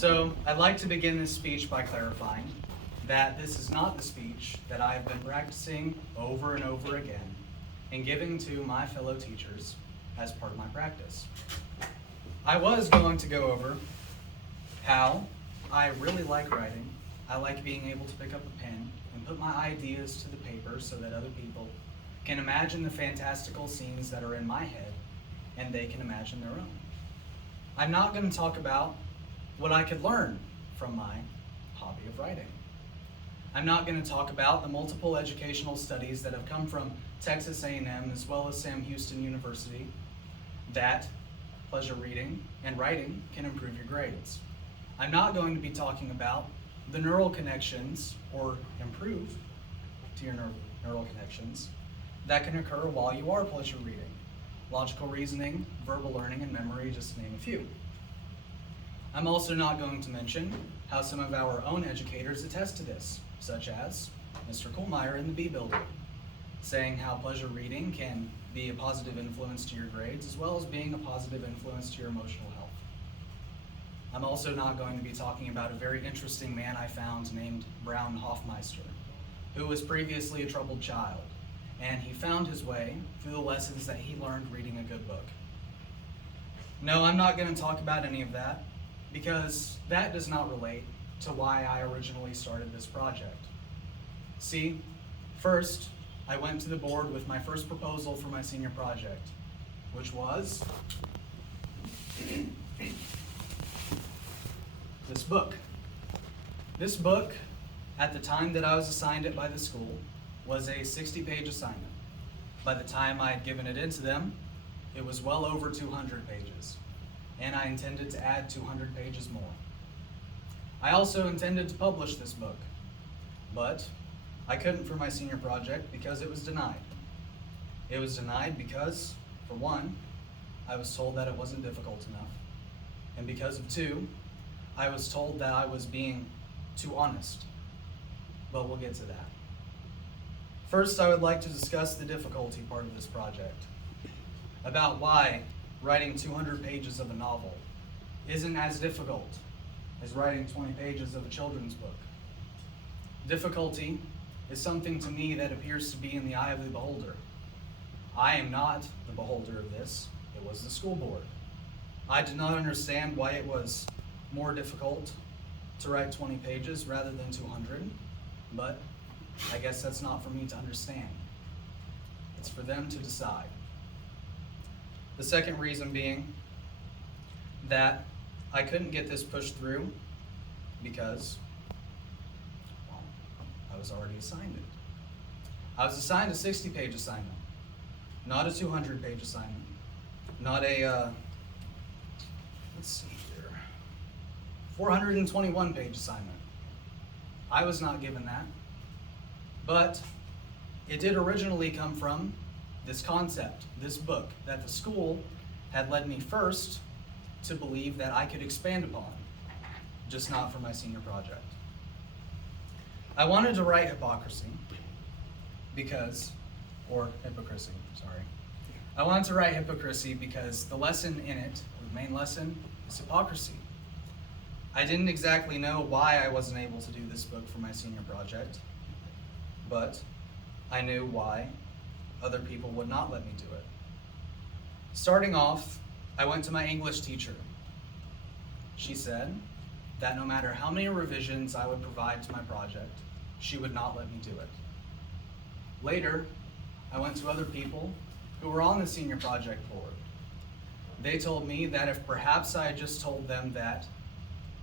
So I'd like to begin this speech by clarifying that this is not the speech that I have been practicing over and over again and giving to my fellow teachers as part of my practice. I was going to go over how I really like writing. I like being able to pick up a pen and put my ideas to the paper so that other people can imagine the fantastical scenes that are in my head and they can imagine their own. I'm not going to talk about what I could learn from my hobby of writing. I'm not going to talk about the multiple educational studies that have come from Texas A&M as well as Sam Houston University that pleasure reading and writing can improve your grades. I'm not going to be talking about the neural connections or improve to your neural connections that can occur while you are pleasure reading. Logical reasoning, verbal learning, and memory, just to name a few. I'm also not going to mention how some of our own educators attest to this, such as Mr. Kohlmeyer in the B building, saying how pleasure reading can be a positive influence to your grades as well as being a positive influence to your emotional health. I'm also not going to be talking about a very interesting man I found named Brown Hoffmeister, who was previously a troubled child, and he found his way through the lessons that he learned reading a good book. No, I'm not going to talk about any of that, because that does not relate to why I originally started this project. See, first, I went to the board with my first proposal for my senior project, which was this book. This book, at the time that I was assigned it by the school, was a 60-page assignment. By the time I had given it into them, it was well over 200 pages, and I intended to add 200 pages more. I also intended to publish this book, but I couldn't for my senior project because it was denied. It was denied because, for one, I was told that it wasn't difficult enough, and because of two, I was told that I was being too honest, but we'll get to that. First, I would like to discuss the difficulty part of this project, about why writing 200 pages of a novel isn't as difficult as writing 20 pages of a children's book. Difficulty is something to me that appears to be in the eye of the beholder. I am not the beholder of this, it was the school board. I did not understand why it was more difficult to write 20 pages rather than 200, but I guess that's not for me to understand. It's for them to decide. The second reason being that I couldn't get this pushed through because, well, I was already assigned it. I was assigned a 60-page assignment, not a 200-page assignment, not a, 421-page assignment. I was not given that, but it did originally come from this concept, this book, that the school had led me first to believe that I could expand upon, just not for my senior project. I wanted to write hypocrisy because, I wanted to write hypocrisy because the lesson in it, the main lesson, is hypocrisy. I didn't exactly know why I wasn't able to do this book for my senior project, but I knew why other people would not let me do it. Starting off, I went to my English teacher. She said that no matter how many revisions I would provide to my project, she would not let me do it. Later, I went to other people who were on the senior project board. They told me that if perhaps I had just told them that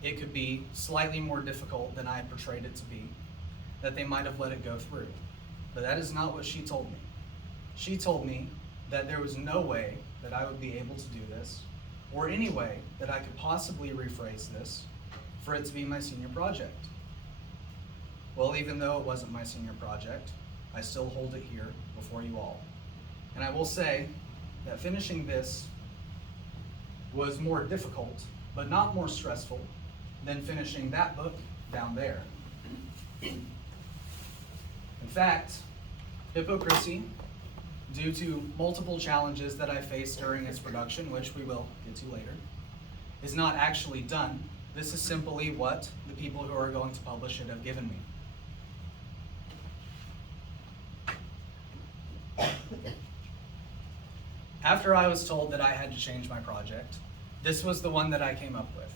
it could be slightly more difficult than I had portrayed it to be, that they might have let it go through. But that is not what she told me. She told me that there was no way that I would be able to do this, or any way that I could possibly rephrase this for it to be my senior project. Well, even though it wasn't my senior project, I still hold it here before you all. And I will say that finishing this was more difficult, but not more stressful than finishing that book down there. In fact, hypocrisy, due to multiple challenges that I faced during its production, which we will get to later, is not actually done This is simply what the people who are going to publish it have given me. After I was told that I had to change my project, this was the one that I came up with.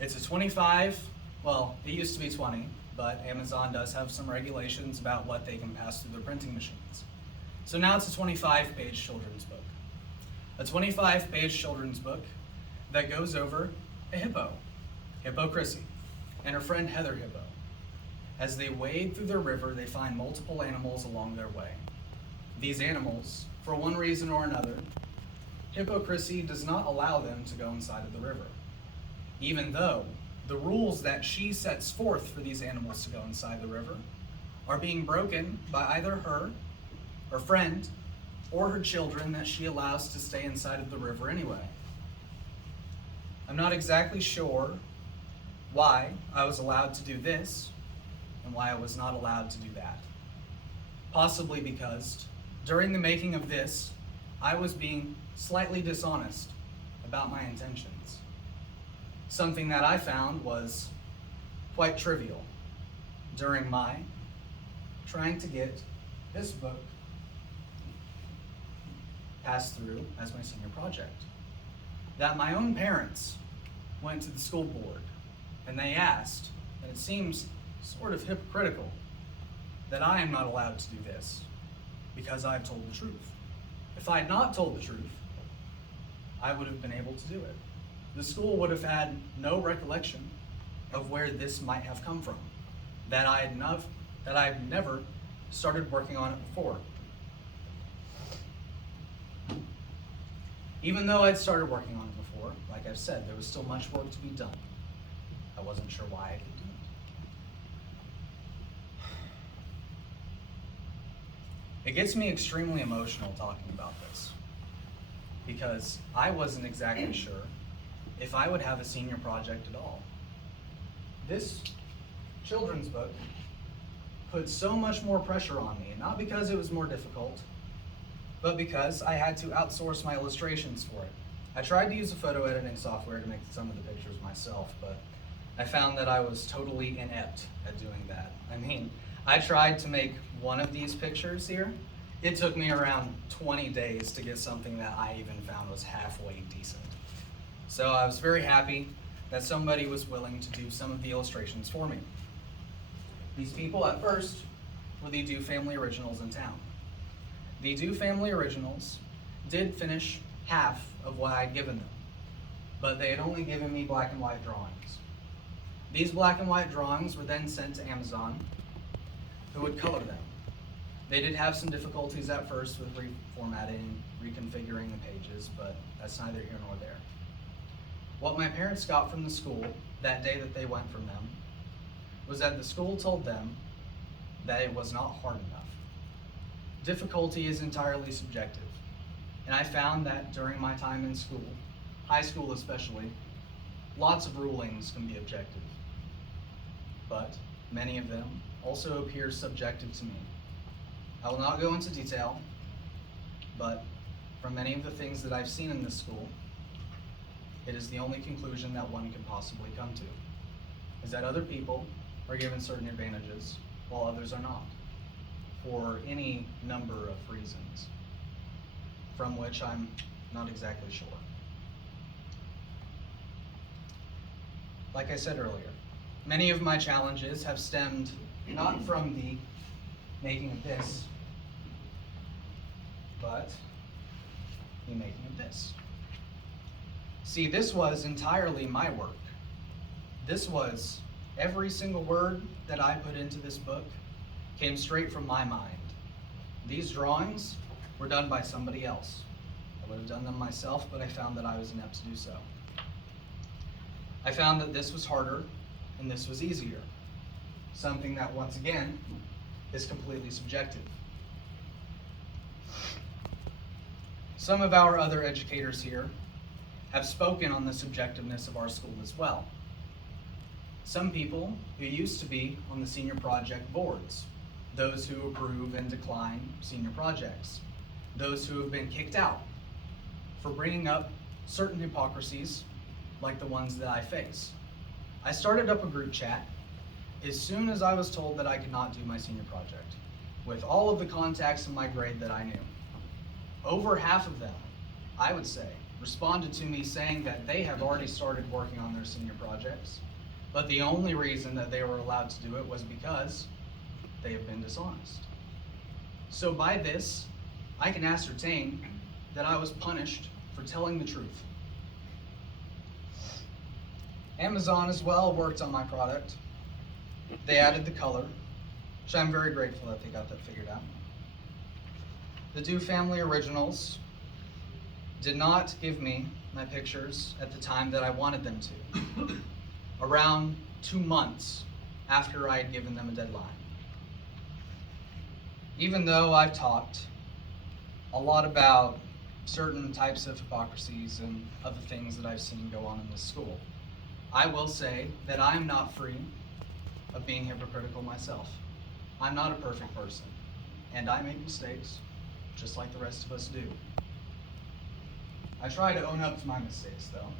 It's a 25, well, it used to be 20, but Amazon does have some regulations about what they can pass through their printing machines. So now it's a 25-page children's book. A 25-page children's book that goes over a hippo, Hippo Chrissy, and her friend Heather Hippo. As they wade through the river, they find multiple animals along their way. These animals, for one reason or another, Hippo Chrissy does not allow them to go inside of the river, even though the rules that she sets forth for these animals to go inside the river are being broken by either her friend, or her children that she allows to stay inside of the river anyway. I'm not exactly sure why I was allowed to do this and why I was not allowed to do that. Possibly because during the making of this, I was being slightly dishonest about my intentions. Something that I found was quite trivial during my trying to get this book passed through as my senior project. That my own parents went to the school board and they asked, and it seems sort of hypocritical, that I am not allowed to do this because I've told the truth. If I had not told the truth, I would have been able to do it. The school would have had no recollection of where this might have come from, that I had never started working on it before. Even though I'd started working on it before, like I've said, there was still much work to be done. I wasn't sure why I could do it. It gets me extremely emotional talking about this, because I wasn't exactly sure if I would have a senior project at all. This children's book put so much more pressure on me, not because it was more difficult, but because I had to outsource my illustrations for it. I tried to use a photo editing software to make some of the pictures myself, but I found that I was totally inept at doing that. I mean, I tried to make one of these pictures here. It took me around 20 days to get something that I even found was halfway decent. So I was very happy that somebody was willing to do some of the illustrations for me. These people at first were the Dew Family Originals in town. The Dew Family Originals did finish half of what I'd given them, but they had only given me black and white drawings. These black and white drawings were then sent to Amazon, who would color them. They did have some difficulties at first with reformatting, reconfiguring the pages, but that's neither here nor there. What my parents got from the school that day that they went from them was that the school told them that it was not hard enough. Difficulty is entirely subjective, and I found that during my time in school, high school especially, lots of rulings can be objective, but many of them also appear subjective to me. I will not go into detail, but from many of the things that I've seen in this school, it is the only conclusion that one can possibly come to, is that other people are given certain advantages while others are not, for any number of reasons, from which I'm not exactly sure. Like I said earlier, many of my challenges have stemmed not from the making of this, but the making of this. See, this was entirely my work. This was every single word that I put into this book came straight from my mind. These drawings were done by somebody else. I would have done them myself, but I found that I was inept to do so. I found that this was harder and this was easier. Something that, once again, is completely subjective. Some of our other educators here have spoken on the subjectiveness of our school as well. Some people who used to be on the senior project boards, those who approve and decline senior projects, those who have been kicked out for bringing up certain hypocrisies like the ones that I face. I started up a group chat as soon as I was told that I could not do my senior project, with all of the contacts in my grade that I knew. Over half of them, I would say, responded to me saying that they have already started working on their senior projects, but the only reason that they were allowed to do it was because they have been dishonest. So by this, I can ascertain that I was punished for telling the truth. Amazon as well worked on my product. They added the color, which I'm very grateful that they got that figured out. The Dew Family Originals did not give me my pictures at the time that I wanted them to, around 2 months after I had given them a deadline. Even though I've talked a lot about certain types of hypocrisies and other things that I've seen go on in this school, I will say that I am not free of being hypocritical myself. I'm not a perfect person, and I make mistakes, just like the rest of us do. I try to own up to my mistakes, though,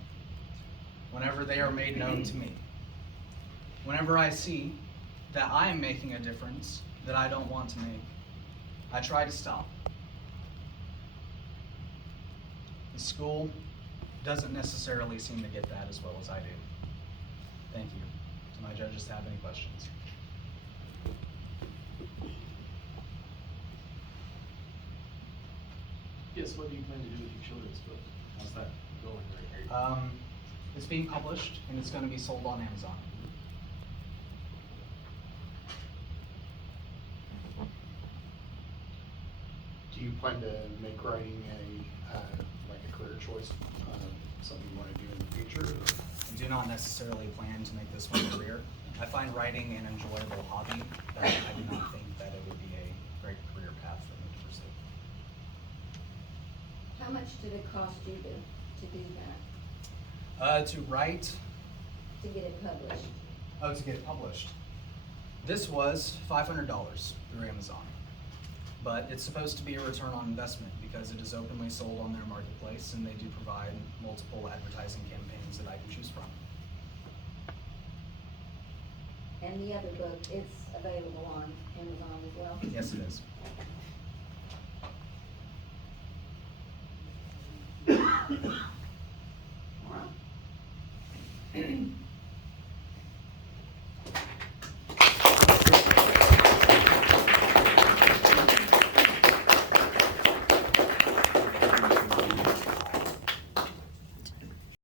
whenever they are made known to me. Whenever I see that I am making a difference that I don't want to make, I try to stop. The school doesn't necessarily seem to get that as well as I do. Thank you. Do my judges have any questions? Yes, what do you plan to do with your children's book? How's that going right here? It's being published and it's going to be sold on Amazon. Do you plan to make writing like a career choice, something you want to do in the future? I do not necessarily plan to make this one a career. I find writing an enjoyable hobby, but I do not think that it would be a great career path for me to pursue. How much did it cost you to do that, To write, to get it published? to get it published. This was $500 through Amazon, but it's supposed to be a return on investment because it is openly sold on their marketplace and they do provide multiple advertising campaigns that I can choose from. And the other book, it's available on Amazon as well? Yes, it is. All right.